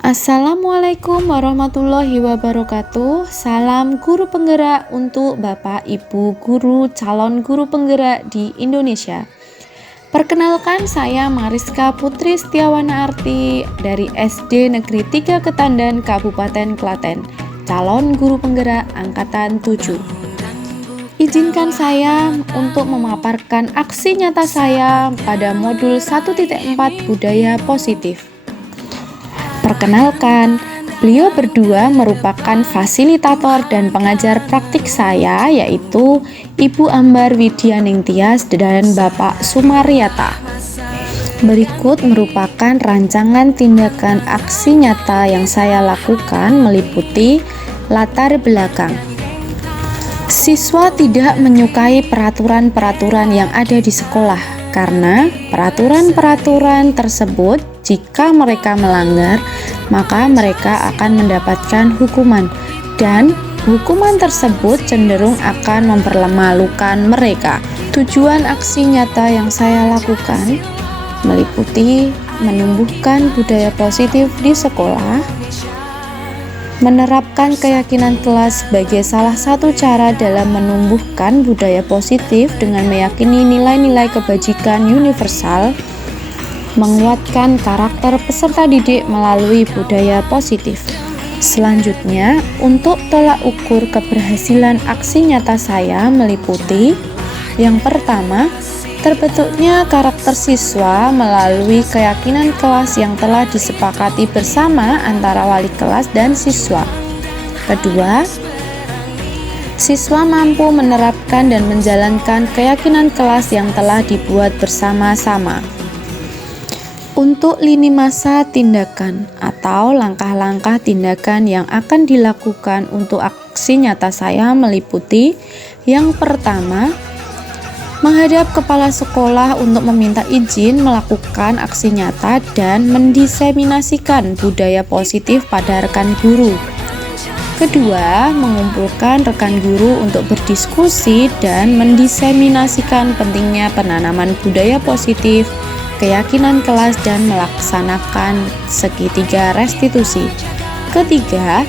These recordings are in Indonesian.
Assalamualaikum warahmatullahi wabarakatuh. Salam guru penggerak untuk Bapak Ibu guru calon guru penggerak di Indonesia. Perkenalkan, saya Mariska Putri Setiawana Arti dari SD Negeri 3 Ketandan, Kabupaten Klaten, calon guru penggerak angkatan 7. Izinkan saya untuk memaparkan aksi nyata saya pada modul 1.4 budaya positif. Perkenalkan, beliau berdua merupakan fasilitator dan pengajar praktik saya, yaitu Ibu Ambar Widyaning Tias dan Bapak Sumaryata. Berikut merupakan rancangan tindakan aksi nyata yang saya lakukan meliputi latar belakang. Siswa tidak menyukai peraturan-peraturan yang ada di sekolah karena peraturan-peraturan tersebut jika mereka melanggar, maka mereka akan mendapatkan hukuman dan hukuman tersebut cenderung akan mempermalukan mereka. Tujuan aksi nyata yang saya lakukan meliputi menumbuhkan budaya positif di sekolah, menerapkan keyakinan kelas sebagai salah satu cara dalam menumbuhkan budaya positif dengan meyakini nilai-nilai kebajikan universal, menguatkan karakter peserta didik melalui budaya positif. Selanjutnya, untuk tolak ukur keberhasilan aksi nyata saya meliputi yang pertama, terbentuknya karakter siswa melalui keyakinan kelas yang telah disepakati bersama antara wali kelas dan siswa. Kedua, siswa mampu menerapkan dan menjalankan keyakinan kelas yang telah dibuat bersama-sama. Untuk lini masa tindakan atau langkah-langkah tindakan yang akan dilakukan untuk aksi nyata saya meliputi yang pertama, menghadap kepala sekolah untuk meminta izin melakukan aksi nyata dan mendiseminasikan budaya positif pada rekan guru. Kedua, mengumpulkan rekan guru untuk berdiskusi dan mendiseminasikan pentingnya penanaman budaya positif, keyakinan kelas, dan melaksanakan segitiga restitusi. Ketiga,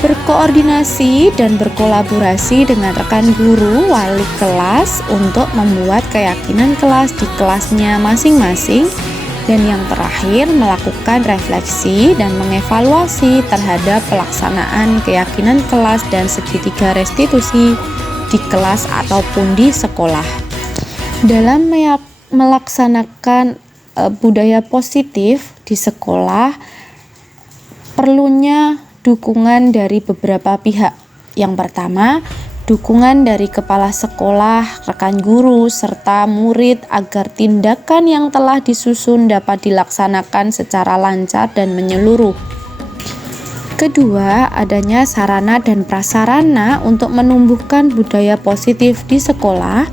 berkoordinasi dan berkolaborasi dengan rekan guru wali kelas untuk membuat keyakinan kelas di kelasnya masing-masing. Dan yang terakhir, melakukan refleksi dan mengevaluasi terhadap pelaksanaan keyakinan kelas dan segitiga restitusi di kelas ataupun di sekolah. Dalam melaksanakan budaya positif di sekolah, perlunya dukungan dari beberapa pihak. Yang pertama, dukungan dari kepala sekolah, rekan guru, serta murid agar tindakan yang telah disusun dapat dilaksanakan secara lancar dan menyeluruh. Kedua, adanya sarana dan prasarana untuk menumbuhkan budaya positif di sekolah.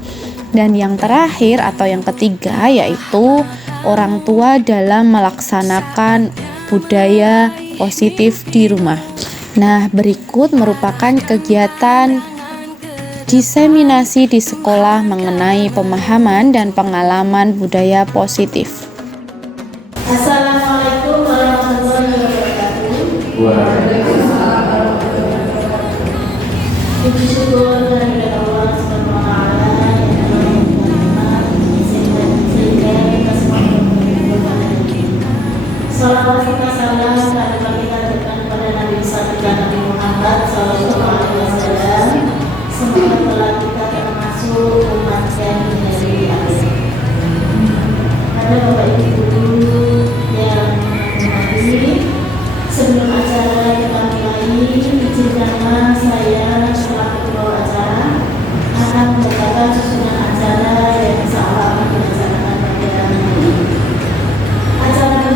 Dan yang terakhir atau yang ketiga yaitu orang tua dalam melaksanakan budaya positif di rumah. Nah, berikut merupakan kegiatan diseminasi di sekolah mengenai pemahaman dan pengalaman budaya positif. Assalamualaikum warahmatullahi wabarakatuh. Waalaikumsalam. Puji syukur kehadirat Allah Subhanahu wa taala yang telah menerima sehingga kita semua berbahagia. Salawat serta salam pada kita kepada Nabi besar kita Nabi Muhammad sallallahu alaihi wasallam. Semoga telah kita termasuk umat yang menjadi akhir. Ada Bapak Ibu guru yang menghormati, sebelum acara kita mulai, izinkanlah saya selaku pembawa acara akan membacakan susunan acara yang insya Allah akan dilaksanakan pada hari ini. Acara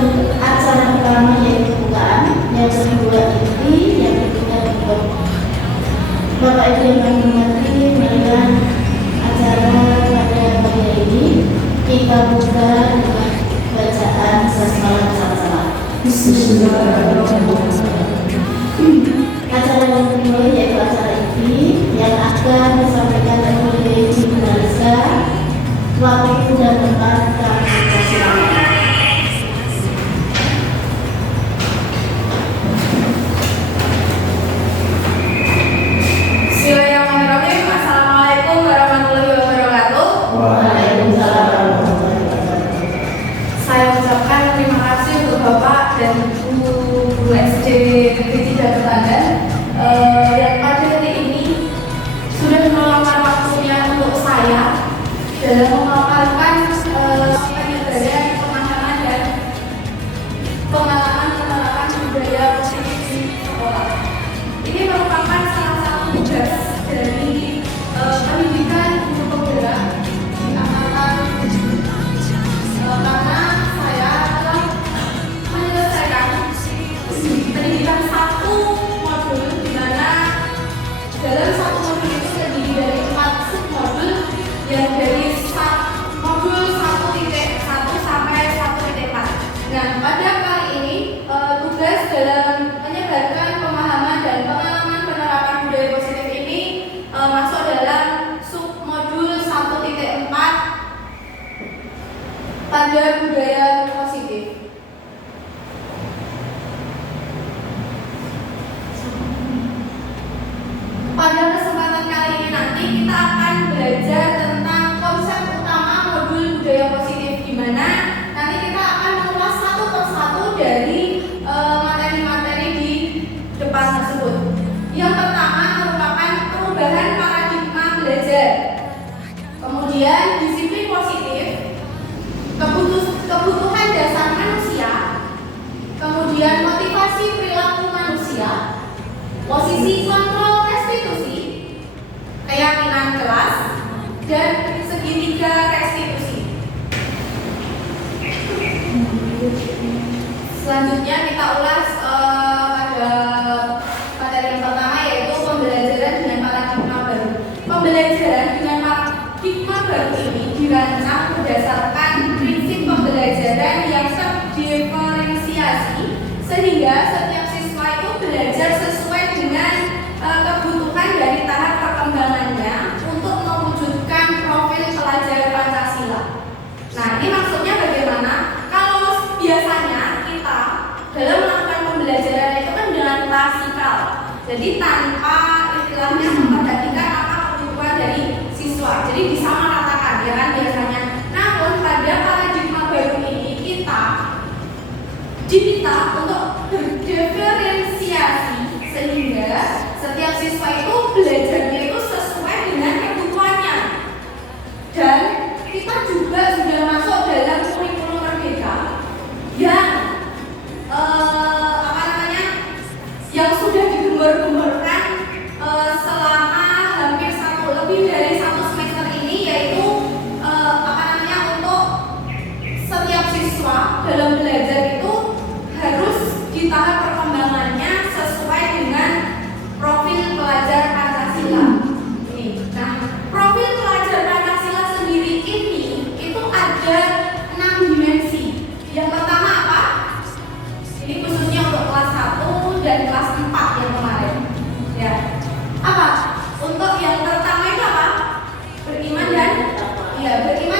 pertama yaitu pembukaan, yang kedua inti, yang ketiga penutup. Bapak Ibu yang kami hormati, marilah acara pada pagi ini kita buka dengan bacaan basmalah bersama-sama. Bismillahirrahmanirrahim. Acara yang kedua yaitu acara inti yang akan disampaikan oleh Ibu Mariska. Waktu dan tempat kami persilakan. pada budaya positif. Pada kesempatan kali ini nanti kita akan belajar tentang konsep utama modul budaya positif, di mana nanti kita akan mengulas satu persatu dari materi-materi di depan tersebut. Yang pertama merupakan perubahan paradigma belajar. Kemudian disiplin positif, kebutuhan dasar manusia, kemudian motivasi perilaku manusia, posisi kontrol restitusi, keyakinan kelas, dan segitiga restitusi. Selanjutnya kita ulas pada materi yang pertama, yaitu pembelajaran dengan paradigma baru. Pembelajaran dengan paradigma baru ini dirancang berdasarkan prinsip pembelajaran yang terdiferensiasi, sehingga setiap siswa itu belajar sesuai dengan kebutuhan dari tahap perkembangannya untuk mewujudkan profil pelajar Pancasila. Nah, ini maksudnya bagaimana? Kalau biasanya kita dalam melakukan pembelajaran itu kan dengan klasikal, jadi tanpa istilahnya memperhatikan apa kebutuhan dari siswa, jadi disamaratakan, ya kan biasanya. Namun pada paradigma baru ini kita diminta untuk berdiferensiasi, sehingga setiap siswa itu belajarnya itu sesuai dengan kebutuhannya. Dan kita juga sudah masuk dalam kurikulum merdeka yang yang sudah digembar-gemborkan selama hampir lebih dari satu semester ini, yaitu untuk setiap siswa dalam belajar itu harus di tahap perkembangannya sesuai dengan profil pelajar Pancasila. Nah, profil pelajar Pancasila sendiri ini itu ada 6 dimensi. Yang pertama apa? Ini khususnya untuk kelas 1 dan kelas 4 yang kemarin. Ya. Apa? Untuk yang pertama itu apa? Beriman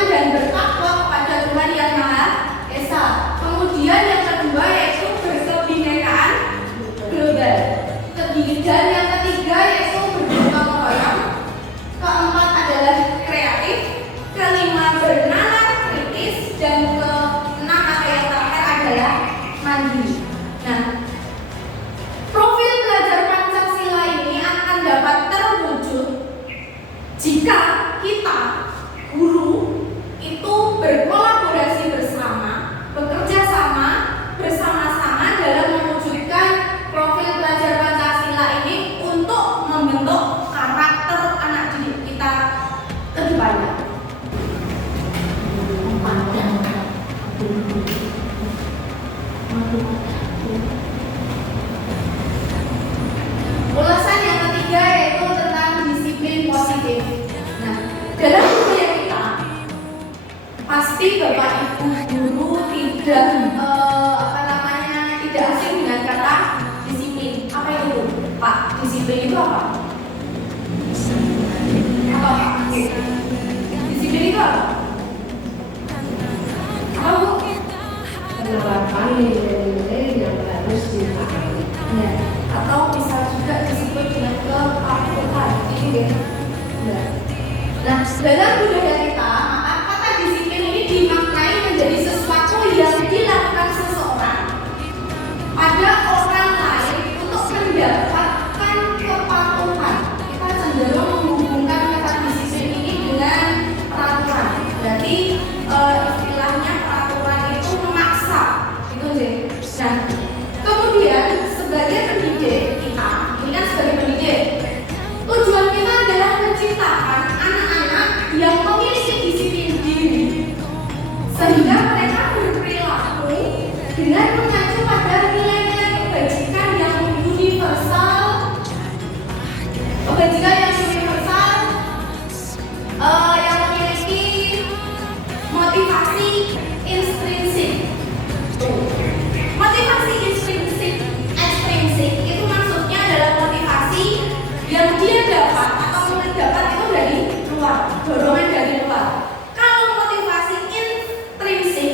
dan bertakwa kepada Tuhan Yang Maha Esa. Kemudian yang kedua yaitu berkebinekaan global. Dan yang ketiga yaitu bergotong royong. Keempat adalah kreatif. Kelima bernalar kritis, dan keenam atau yang terakhir adalah mandiri. Nah, profil pelajar Pancasila ini akan dapat terwujud jika kita guru itu berkolaborasi bersama, bekerja sama bersama-sama dalam mewujudkan profil pelajar Pancasila ini untuk membentuk karakter anak didik kita ke depannya. Ulasan yang ketiga yaitu tentang disiplin positif. Nah, dalam budaya kita pasti Bapak Ibu guru tidak tidak asing dengan kata disiplin. Apa itu, Pak? Disiplin itu apa? Apa, Pak? Disiplin itu apa? Apa, Bu? Penerapan nilai-nilai yang harus dipahami. Ya. Atau bisa juga disebut dengan kepatuhan. Ini ya. Nah, dalam budaya kita, maka kata disiplin ini dimaknai menjadi sesuatu yang dilakukan seseorang pada orang lain untuk mendapatkan kepatuhan. Kita cenderung menghubungkan kata disiplin ini dengan peraturan. Berarti istilahnya peraturan itu memaksa, gitu deh. Nah, kemudian sebagai pendidik kita, ini kan sebagai pendidik, tujuan kita adalah menciptakan anak-anak yang memiliki disiplin diri, sehingga mereka berperilaku dengan mengacu pada nilai-nilai kebajikan yang universal, yang memiliki motivasi intrinsik. Motivasi ekstrinsik itu maksudnya adalah motivasi yang dia dapat atau mulai dapat itu dari luar, dorongan dari luar. Kalau motivasi intrinsik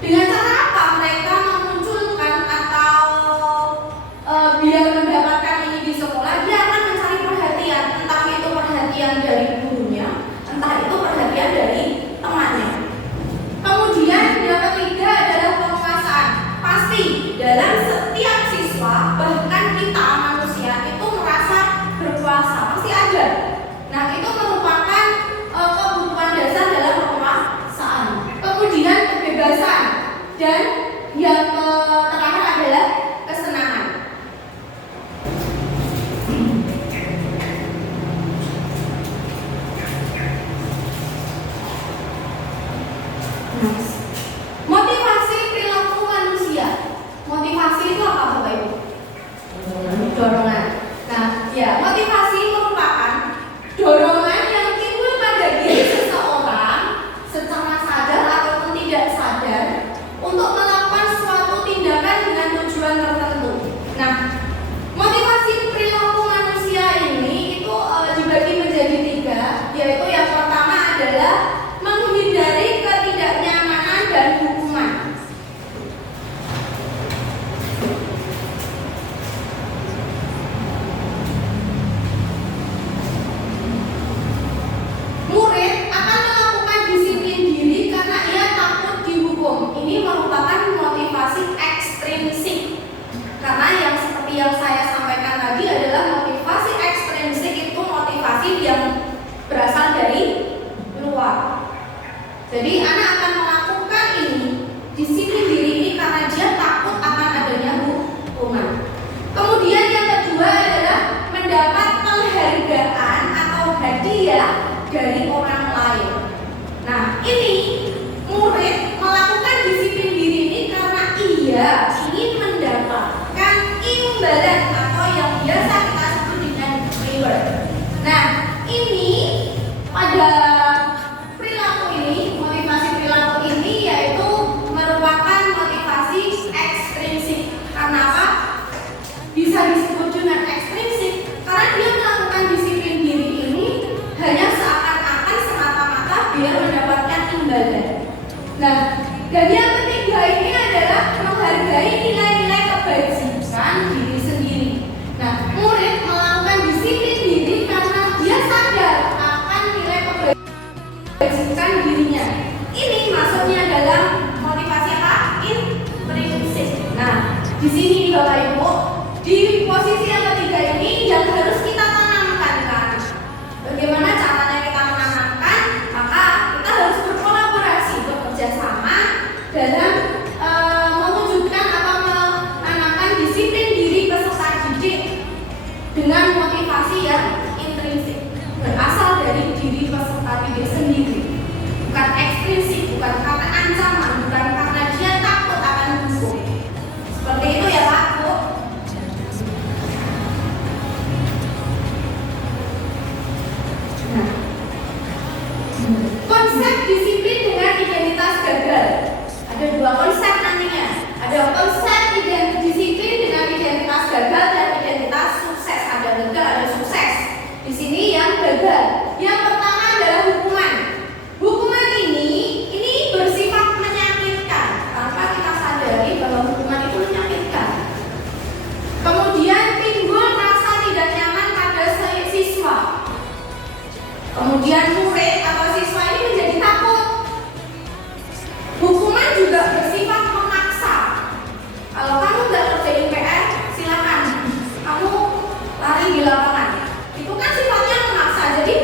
Dengan cara apa mereka memunculkan atau biar mendapatkan ini di sekolah, dia akan mencari perhatian, entah itu perhatian dari gurunya, entah itu perhatian dari temannya. Kemudian yang ketiga adalah penguasaan. Pasti dalam setiap siswa, bahkan kita manusia itu merasa berkuasa, pasti ada. Nah, itu merupakan kebutuhan dasar dalam penguasaan. Kemudian kebebasan, dan yang terakhir adalah kesenangan. Motivasi perilaku manusia. Motivasi itu apa, Bapak Ibu? Dorongan. Nah, ya, motivasi merupakan dorongan yang timbul pada diri seseorang secara sadar ataupun tidak sadar untuk melakukan suatu tindakan dengan tujuan tertentu. Nah, motivasi perilaku manusia ini itu dibagi menjadi 3, yaitu yang pertama adalah menghindari ketidaknyamanan dan hukuman. Murid akan melakukan disiplin diri karena ia takut dihukum. Ini merupakan motivasi ekstrinsik. Karena yang seperti yang saya sampaikan tadi adalah motivasi ekstrinsik itu motivasi yang berasal dari luar. Jadi anak akan melakukan ini, disiplin diri ini karena dia takut akan adanya hukuman. Kemudian yang kedua adalah mendapat penghargaan atau hadiah dari orang lain. Nah, ini murid melakukan disiplin diri ini karena ia ingin mendapatkan imbalan atau yang biasa kita sebut dengan reward. Nah, ini pada perilaku ini, motivasi perilaku ini yaitu merupakan motivasi ekstrinsik. Karena apa? Bisa disebut dengan ekstrinsik karena dia melakukan disiplin diri ini hanya seakan-akan semata-mata biar mendapatkan imbalan. Nah, dan yang ketiga ini adalah menghargai nilai-nilai kebajikan diri sendiri. Nah, murid melakukan disiplin diri karena dia sadar akan nilai kebajikan dirinya. Ini masuknya dalam motivasi apa? Intrinsik. Nah, di sini Bapak Ibu, di posisi yang ketiga ini yang harus kita tanamkan kan. Bagaimana caranya kita menanamkan? Maka kita harus berkolaborasi, bekerja sama dalam mewujudkan atau menanamkan disiplin diri peserta didik dengan motivasi yang intrinsik, berasal dari diri peserta didik sendiri, bukan ekstrinsik, bukan karena ancaman, bukan karena dia takut akan hukum. Seperti itu ya Pak, Bu. Nah, konsep disiplin dengan identitas gagal. Ada 2 konsep nantinya. Ada konsep disiplin dengan identitas gagal dan identitas sukses. Ada gagal, ada sukses. Di sini yang gagal. Yang pertama adalah hukuman. Hukuman ini bersifat menyakitkan tanpa kita sadari bahwa hukuman itu menyakitkan. Kemudian timbul rasa tidak nyaman pada siswa. Kemudian murid atau siswa ini menjadi takut. Hukuman juga bersifat memaksa. Kalau kamu nggak kerjain PR, silakan kamu lari di lapangan. Itu kan sifatnya memaksa. Jadi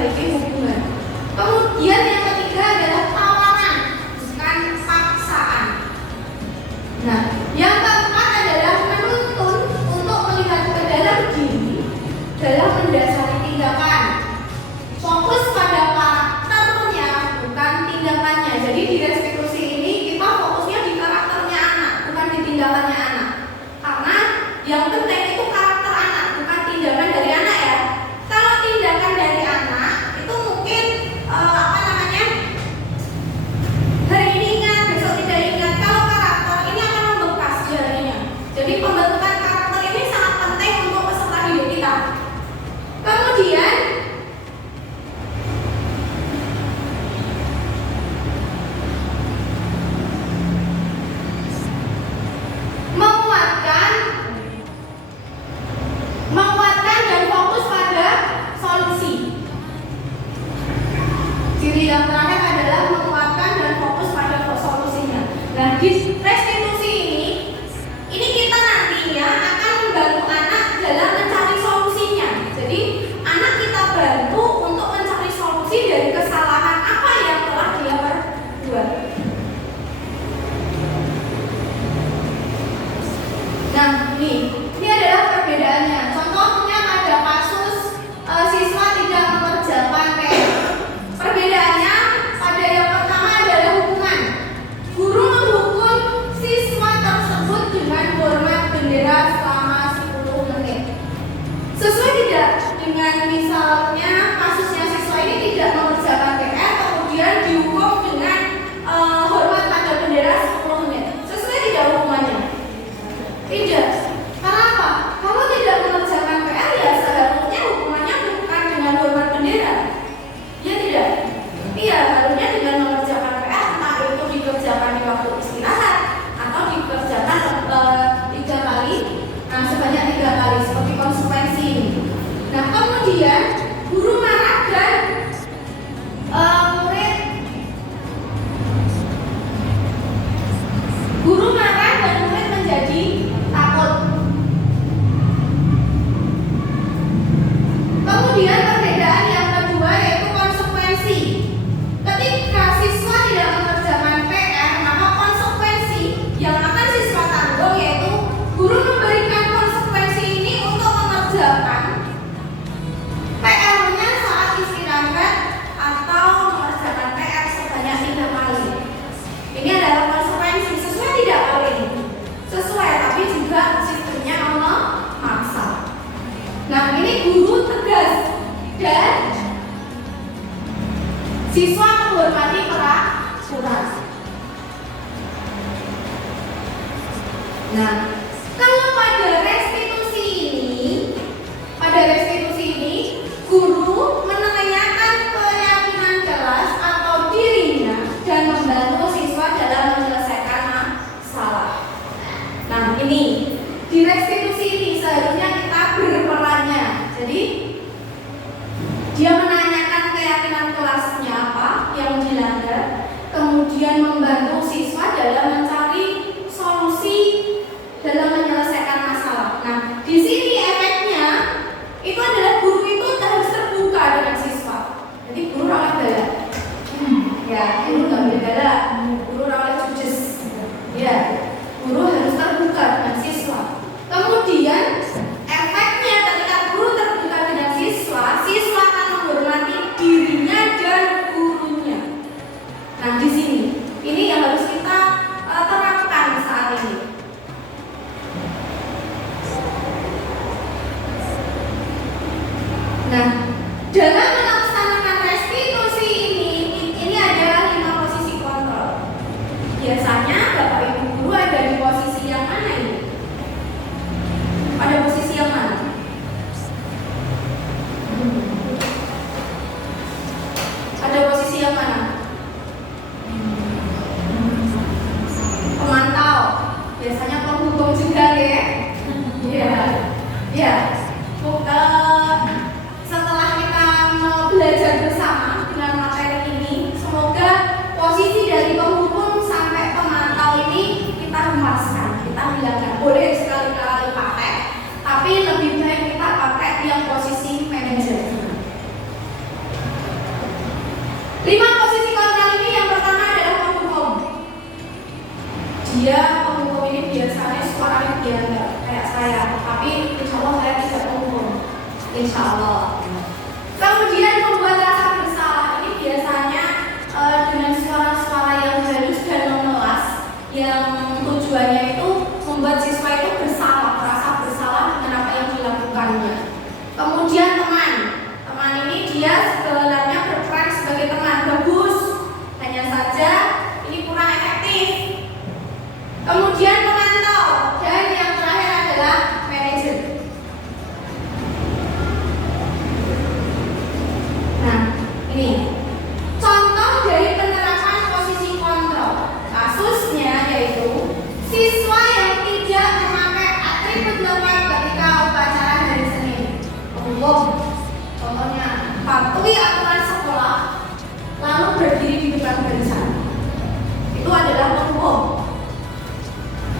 memperbaiki hubungan. Kemudian yang ketiga adalah tawaran, bukan paksaan. Nah, yang keempat adalah menuntun untuk melihat ke dalam diri dalam mendasari tindakan. Fokus pada karakternya, bukan tindakannya. Jadi di restitusi ini kita fokusnya di karakternya anak, bukan di tindakannya anak. Karena yang penting itu karakter anak, bukan tindakan dari anak ya. Kalau tindakan dari anak itu mungkin hari ini ingat, besok tidak ingat. Kalau karakter ini akan membekas jarinya. Jadi pembentukan karakter ini sangat penting untuk peserta hidup kita. Kemudian menguatkan dan fokus pada solusi. Ciri yang terakhir adalah menguatkan dan fokus pada solusinya. Nah, di restitusi ini kita nantinya akan membantu anak dalam mencari solusinya. Jadi anak kita bantu untuk mencari solusi dari kesalahan apa yang telah dia perbuat. Nah, ini adalah perbedaannya. Contohnya ada kasus siswa tidak mengerjakan PR. Perbedaannya pada yang pertama adalah hukuman. Guru menghukum siswa tersebut dengan hormat bendera selama 10 menit. Sesuai tidak dengan misalnya kasusnya siswa ini tidak mengerjakan PR kemudian dihukum dengan hormat pada bendera 10 menit. Sesuai tidak hukumannya? Tidak. Kenapa? Kalau tidak mengerjakan PR ya seharusnya hukumannya bukan dengan hormat bendera. Ya tidak? Iya, harusnya dengan mengerjakan PR, entah itu dikerjakan di waktu istirahat atau dikerjakan 3 kali, sebanyak 3 kali seperti konsekuensi ini. Nah, kemudian guru marah dan murid menjadi takut. Kemudian perbedaan yang kedua yaitu konsekuensi. Ketika siswa tidak mengerjakan PR, maka konsekuensi yang akan siswa tanggung yaitu guru memberikan konsekuensi ini untuk mengerjakan PR-nya saat istirahat atau mengerjakan PR sebanyak 3 kali. Ini adalah konsekuensi. Sesuai tidak hal ini? Sesuai, tapi juga sistemnya memaksa. Nah, ini guru tegas dan siswa menghormati peraturan. Nah, kalau pada restitusi ini guru menanyakan keyakinan kelas atau dirinya dan membantu siswa dalam menyelesaikan masalah. Nah, ini di restitusi ini seharusnya kita berperannya. Jadi dia menanyakan keyakinan kelasnya apa yang dilanggar, kemudian membantu siswa dalam mencari solusi dalam menyelesaikan masalah. Nah, di sini efeknya itu adalah guru itu harus terbuka dengan siswa. Jadi guru rawat galak. Ya, guru nggak boleh galak. Guru rawat judes. Ya, guru harus terbuka dengan siswa. Kemudian efeknya ketika guru terbuka dengan siswa, siswa akan menghormati dirinya dan gurunya. Nah, di sini ini yang harus kita terapkan saat ini. Nah, dalam melaksanakan restitusi ini ada 5 posisi kontrol. Biasanya Bapak Ibu guru ada di posisi yang mana ini? Pada posisi yang mana? Ada posisi yang mana? Pemantau. Biasanya penghubung juga ya. Iya. Ya. Setelah kita mau belajar bersama dengan materi ini, semoga posisi dari penghubung sampai pemantau ini kita rumaskan, kita hilangkan. Boleh sekali-kali pakai, tapi lebih baik kita pakai yang posisi manajer. dia penghukum ini biasanya suaranya dia enggak kayak saya, tapi insya Allah saya tidak penghukum, insya Allah. Kemudian membuat rasa bersalah ini biasanya dengan suara-suara yang halus dan memelas, yang tujuannya itu membuat siswa itu bersalah, merasa bersalah dengan apa yang dilakukannya. Kemudian teman ini dia sebenarnya berperan sebagai teman bagus, hanya saja ini kurang efektif. Kemudian pemantau, dan yang terakhir adalah manajer. Nah, ini contoh dari penerapan posisi kontrol. Kasusnya yaitu siswa yang tidak memakai atribut lengkap ketika upacara hari Senin. Contohnya patuhi aturan sekolah, lalu berdiri di depan barisan. Itu adalah penghukum.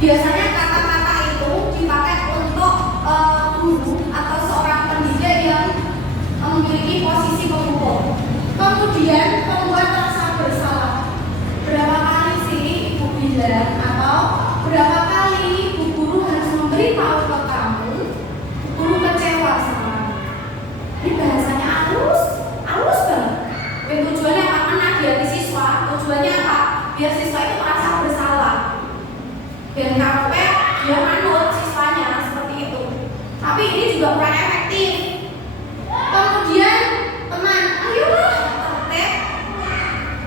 Biasanya kata-kata itu dipakai untuk guru atau seorang pendidik yang memiliki posisi penghukum. Kemudian membuat rasa bersalah. Berapa kali sih ibu bilang atau berapa kali ibu guru harus memberitahu ke kamu, guru kecewa sama kamu. Ini bahasanya halus banget. Dan tujuannya apa? Menasihati siswa. Tujuannya apa? Biar siswa itu merasa bersalah. Dan sampai dia manut siswanya seperti itu. Tapi ini juga kurang efektif. Kemudian teman, ayolah tertib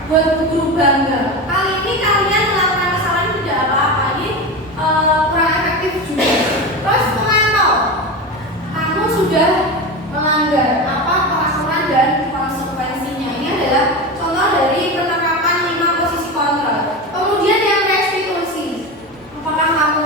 buat guru bangga. Kali ini kalian melakukan kesalahan tidak apa-apa, ini kurang efektif juga. Terus pemantau, kamu sudah melanggar apa peraturan dan konsekuensinya. Ini adalah contoh dari penerapan 5 posisi kontrol. Kemudian yang restitusi, apakah kamu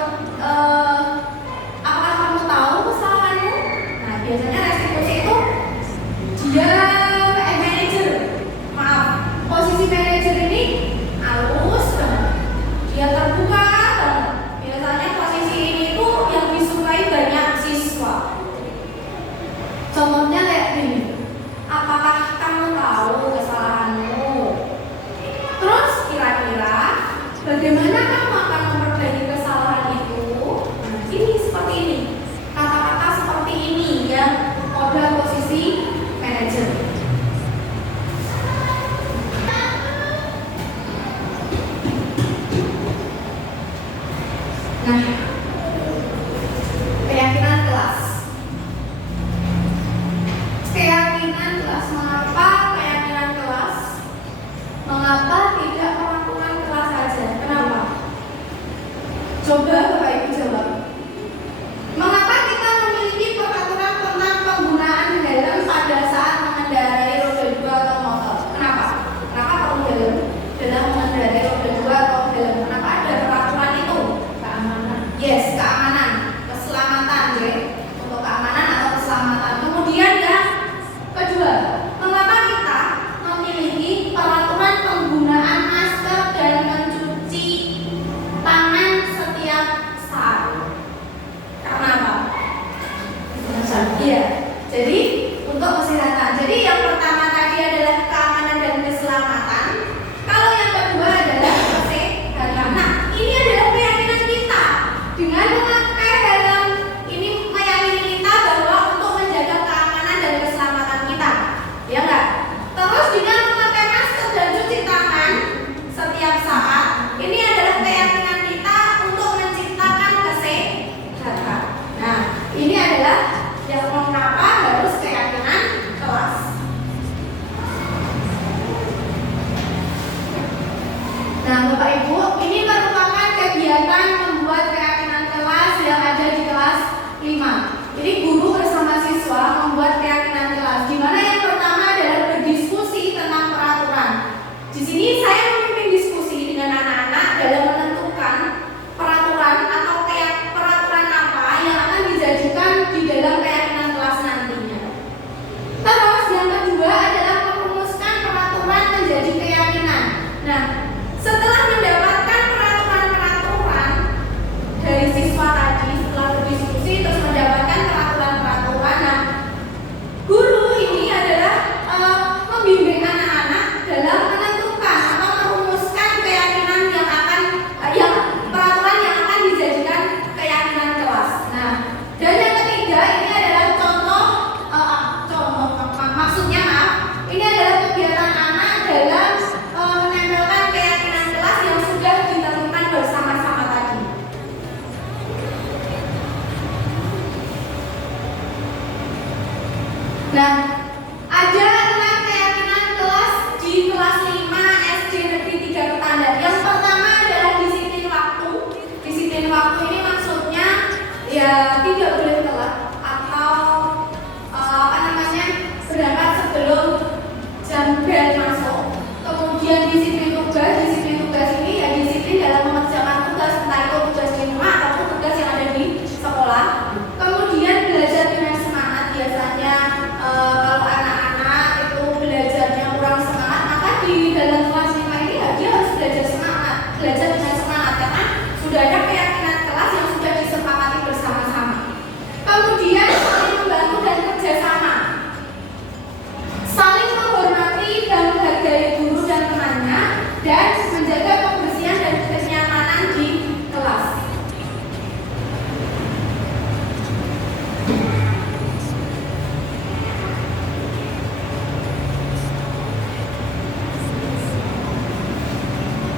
Nah, ada 6 keyakinan kelas di kelas 5 SD Negeri 3 Petanda. Yang pertama adalah disiplin waktu. Disiplin waktu ini maksudnya ya tidak boleh telat atau berangkat sebelum jam bel masuk. Kemudian disiplin tugas ini ya disiplin dalam mengerjakan tugas, entah itu tugas di rumah ataupun tugas yang ada di sekolah. Kemudian belajar dengan semangat. Biasanya kalau anak-anak itu belajarnya kurang semangat, maka di dalam kelas 5 ini ya dia harus belajar dengan semangat karena sudah ada keyakinan kelas yang sudah disepakati bersama-sama. Kemudian saling membantu dan kerjasama, saling menghormati dan menghargai guru dan temannya, dan menjaga kebersihan dan kenyamanan di kelas.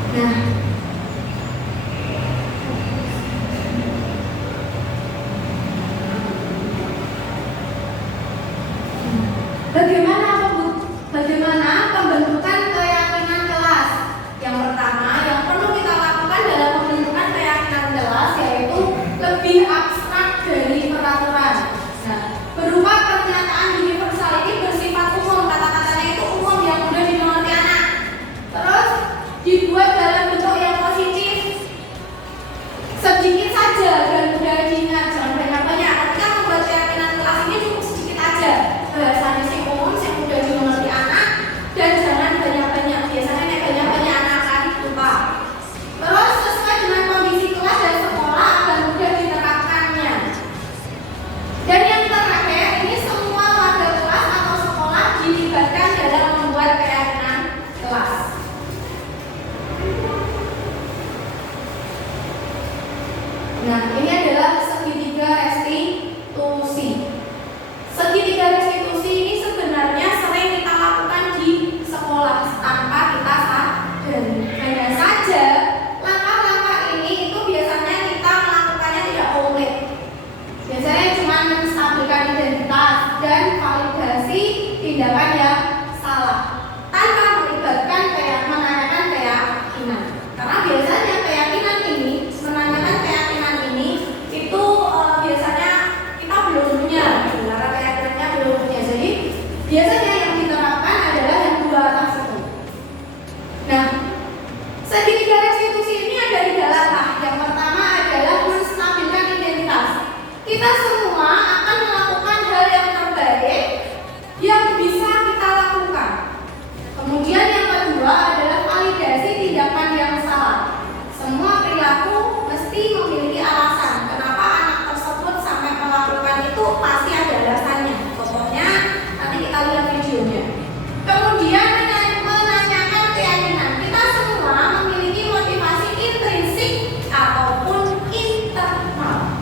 Nah, bagaimana pembentukan keyakinan kelas? Yang pertama, yang perlu kita lakukan dalam pembentukan keyakinan kelas yaitu lebih abstrak dari peraturan. Nah, berupa pernyataan universal ini bersifat umum, kata-katanya itu umum yang mudah dimengerti anak. Terus dibuat dalam bentuk yang positif, sedikit saja dan mudah diingat, jangan banyak-banyak. Ketika membuat keyakinan kelas ini cukup sedikit aja, bahasanya sing umum, sing mudah dimengerti anak, dan jangan banyak-banyak. Biasanya nek banyak-banyak anak akan lupa. Terus sesuai dengan kondisi kelas dan sekolah agar mudah diterapkannya. Dan yang terakhir, ini semua warga kelas atau sekolah dilibatkan dalam membuat keyakinan kelas. Nah, ini adalah segitiga restitusi. Segitiga restitusi ini sebenarnya sering kita lakukan di sekolah tanpa kita sadari. Hanya saja langkah-langkah ini itu biasanya kita melakukannya tidak komplek. Biasanya cuma menstabilkan identitas dan validasi tindakan yang salah tanpa melibatkan menanyakan keyakinan. Karena biasanya menanyakan keyakinan ini itu biasanya kita belum punya, karena keyakinannya belum punya. Jadi biasanya yang diterapkan adalah yang dua atas itu. Nah, segitiga restitusi ini ada 3 langkah. Yang pertama adalah menstabilkan identitas. Kita semua akan melakukan hal yang terbaik yang bisa kita lakukan. Kemudian yang kedua adalah validasi tindakan yang salah. Semua perilaku mesti memiliki alasan. Kenapa anak tersebut sampai melakukan itu, pasti ada alasannya. Contohnya nanti kita lihat videonya. Kemudian menanyakan keyakinan. Kita semua memiliki motivasi intrinsik ataupun internal.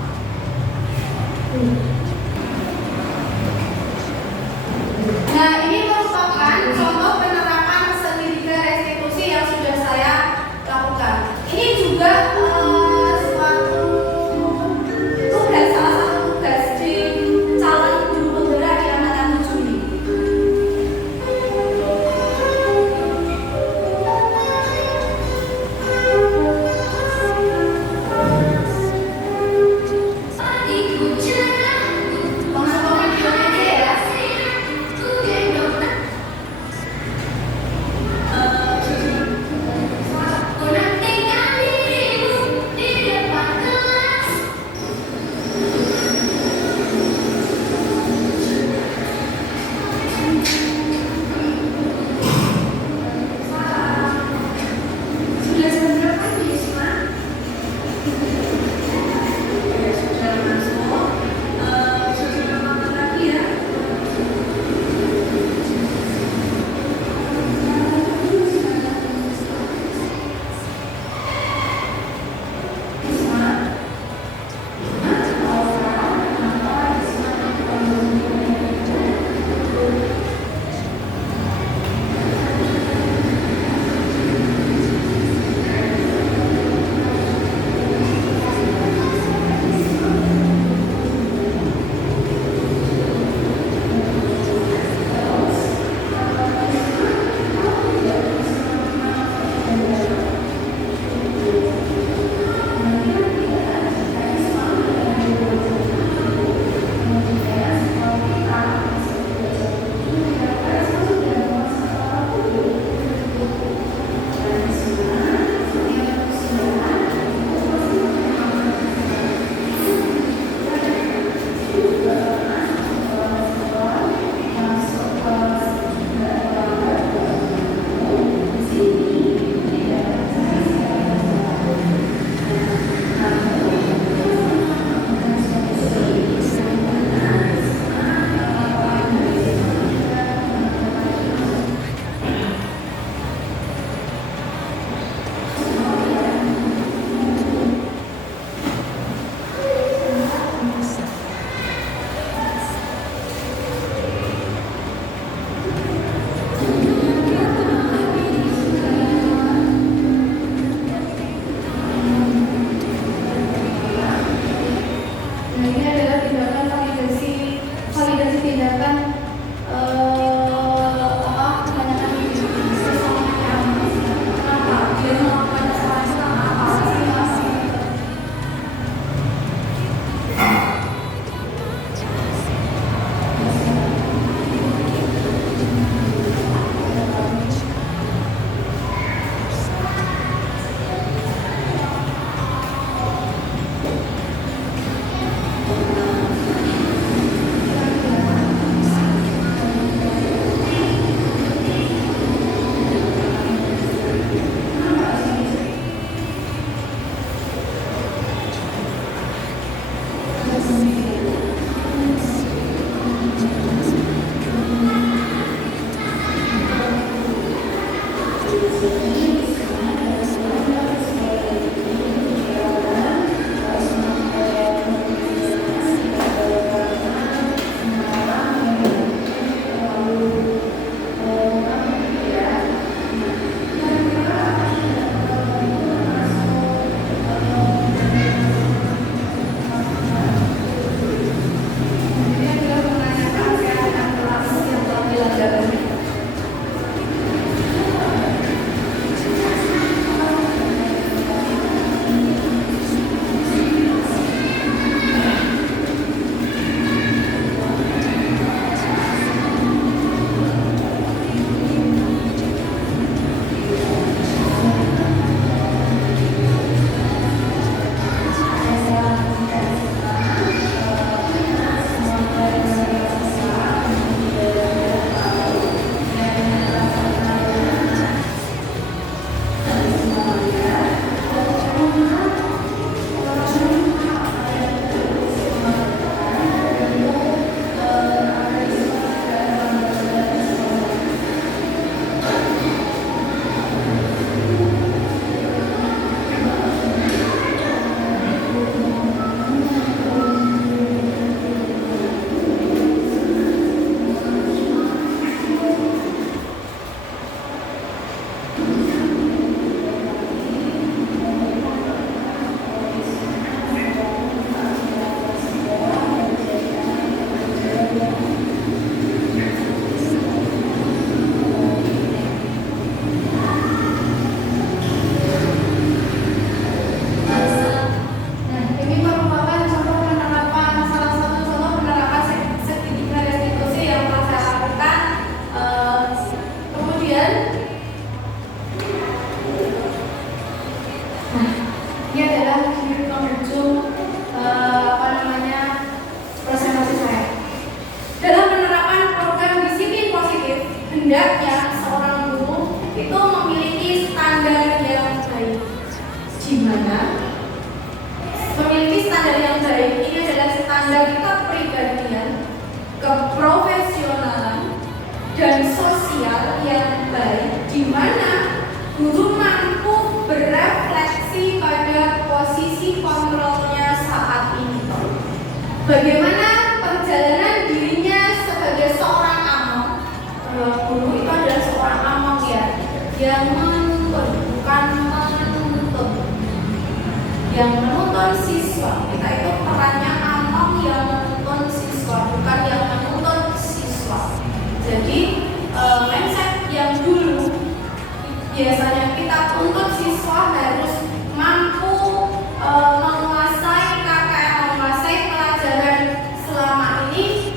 bagaimana perjalanan dirinya sebagai seorang among. Guru itu adalah seorang among ya, yang menuntun, bukan menuntut, yang menuntun siswa. Kita itu perannya among yang menuntun siswa, bukan yang menuntut siswa. Jadi mindset yang dulu biasanya kita tuntut siswa harus mampu menguasai KKN, menguasai pelajaran selama ini.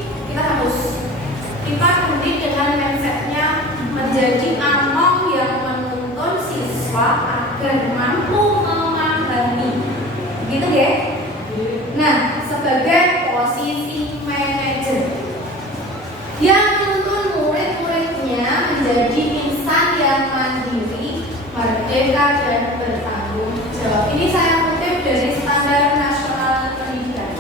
Kita ganti dengan mindsetnya menjadi among yang menuntun siswa agar mampu memahami, gitu ya. Nah, sebagai posisi manajer yang menuntun murid-muridnya menjadi insan yang mandiri, merdeka dan bertanggung jawab. Ini saya kutip dari Standar Nasional Pendidikan.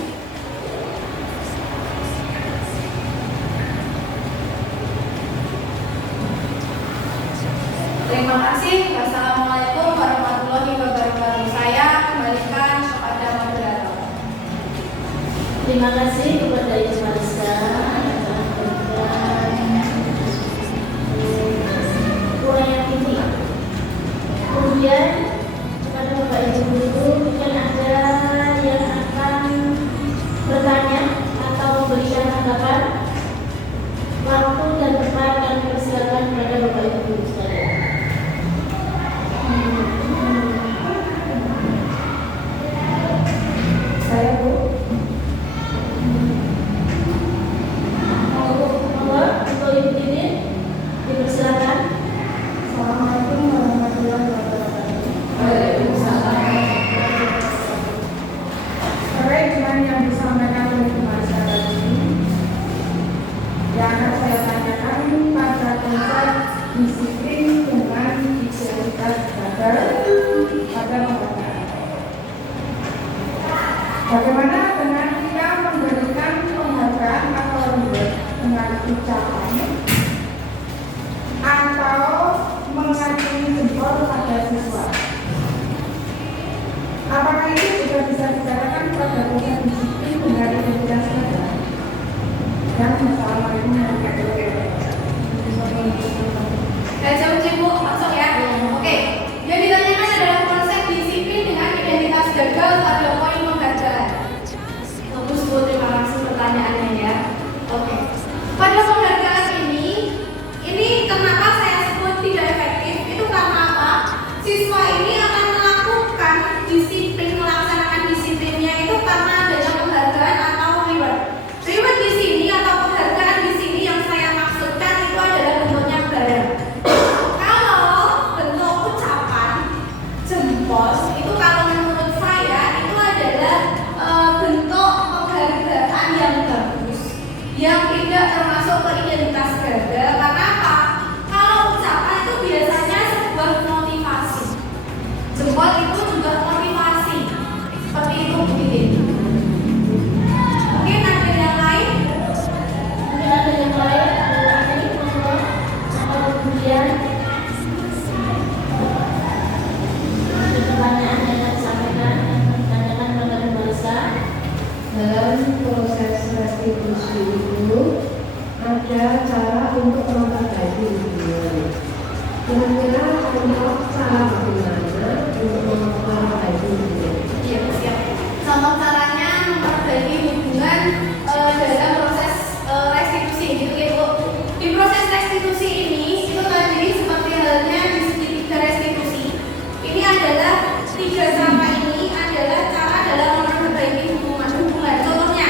Terima kasih. Wassalamualaikum warahmatullahi wabarakatuh. Saya kembalikan kepada moderator. Terima kasih kepada Ibu Marisa atas uraian ini. Kemudian kepada Bapak Ibu Guru, mungkin ada yang akan bertanya atau memberikan tanggapan. Waktu dan tempat kami persilakan kepada Bapak Ibu Guru sekalian. Saya Bu. Untuk Ibu Tini dipersilakan. Assalamualaikum warahmatullahi wabarakatuh. Waalaikumsalam. Terkait dengan yang disampaikan oleh Ibu Marisa tadi, yang akan saya tanyakan pada konsep disiplin dengan identitas gagal pada pembelajaran. Bagaimana dengan kita memberikan penghargaan atau reward dengan ucapan atau mengacungi jempol pada siswa? Apakah itu juga bisa dikatakan pada konsep disiplin dengan identitas gagal? Dan Assalamualaikum warahmatullahi wabarakatuh. Jauh Bu, masuk ya. Oke, yang ditanyakan adalah konsep disiplin dengan identitas gagal pada poin penghargaan. Bagus Bu, terima kasih pertanyaannya ya. Oke, pada penghargaan ini kenapa saya sebut tidak efektif? Itu karena apa? Siswa ini akan melakukan disiplin, melaksanakan disiplinnya itu karena adanya penghargaan atau reward. Reward di sini atau penghargaan di sini yang saya maksudkan itu adalah bentuknya barang. Kalau bentuk ucapan jempol itu kalau menurut saya itu adalah bentuk penghargaan yang bagus, yang tidak termasuk ke identitas gagal. Karena apa? Kalau ucapan itu biasanya sebuah motivasi. Jempol itu juga motivasi. Seperti itu begitu. Mungkin ada yang lain? Mungkin ada yang lain, atau kemudian pertanyaan yang disampaikan ditanyakan kepada Ibu Marisa. Dalam proses restitusi itu ada cara untuk memperbaiki hubungan. Kira-kira contoh cara bagaimana untuk memperbaiki hubungan? Iya, siap. Contoh caranya memperbaiki hubungan dalam proses restitusi gitu ya Bu. Di proses restitusi ini itu tadi seperti halnya di segitiga restitusi. Ini adalah 3 cara ini adalah cara dalam memperbaiki hubungan. Contohnya,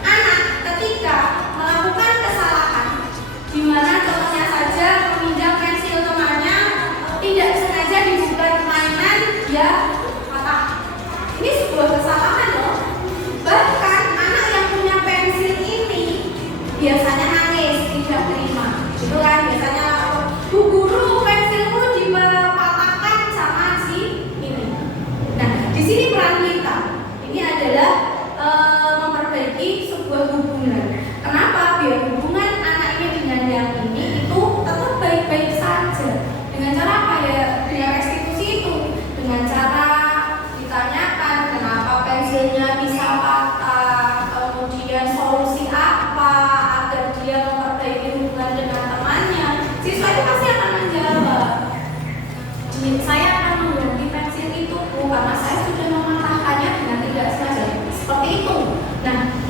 anak ketika melakukan kesalahan, di mana contohnya saja meminjam pensil temannya tidak sengaja dibuka mainan, dia patah. Ini sebuah kesalahan loh. Bahkan anak yang punya pensil ini biasanya nangis, tidak terima. Itu kan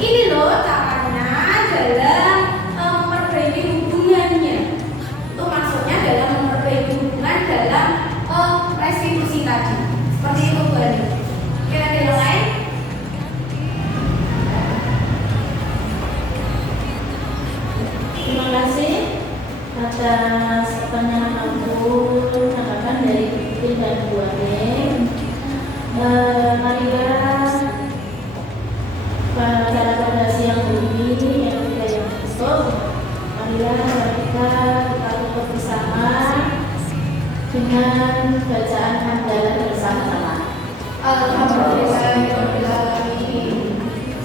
Ini loh caranya dalam memperbaiki hubungannya. Itu maksudnya dalam memperbaiki hubungan dalam restitusi tadi. Seperti itu Bu Ani. Kira-kira yang lain? Terima kasih atas pertanyaan aku dari Putri dan Bu Ade. Marilah pada siang ini yang kita yang besok, marilah kita tutup bersama dengan bacaan hamdalah bersama-sama.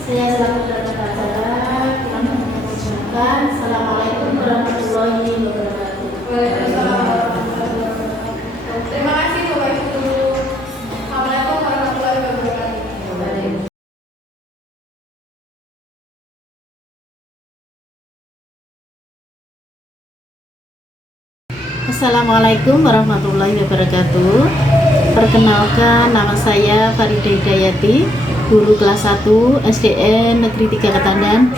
Saya selaku peserta acara mengucapkan Assalamualaikum warahmatullahi wabarakatuh. Terima kasih Bapak Ibu. Assalamualaikum warahmatullahi wabarakatuh. Assalamualaikum warahmatullahi wabarakatuh. Perkenalkan, nama saya Farida Hidayati, guru kelas 1 SDN Negeri 3 Ketandan.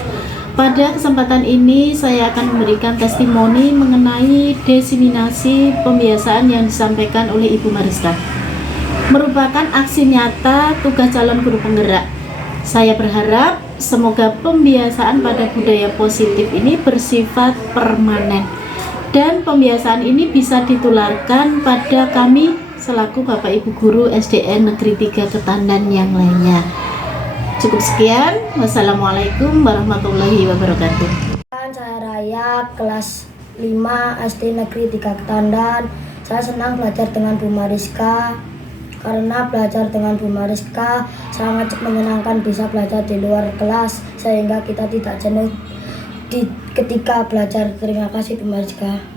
Pada kesempatan ini saya akan memberikan testimoni mengenai diseminasi pembiasaan yang disampaikan oleh Ibu Mariska. Merupakan aksi nyata tugas calon guru penggerak. Saya berharap semoga pembiasaan pada budaya positif ini bersifat permanen dan pembiasaan ini bisa ditularkan pada kami selaku Bapak Ibu Guru SDN Negeri 3 Ketandan yang lainnya. Cukup sekian. Wassalamualaikum warahmatullahi wabarakatuh. Saya Raya, kelas 5 SD Negeri 3 Ketandan. Saya senang belajar dengan Bu Mariska karena belajar dengan Bu Mariska sangat menyenangkan, bisa belajar di luar kelas sehingga kita tidak jenuh ketika belajar. Terima kasih Bu Mariska.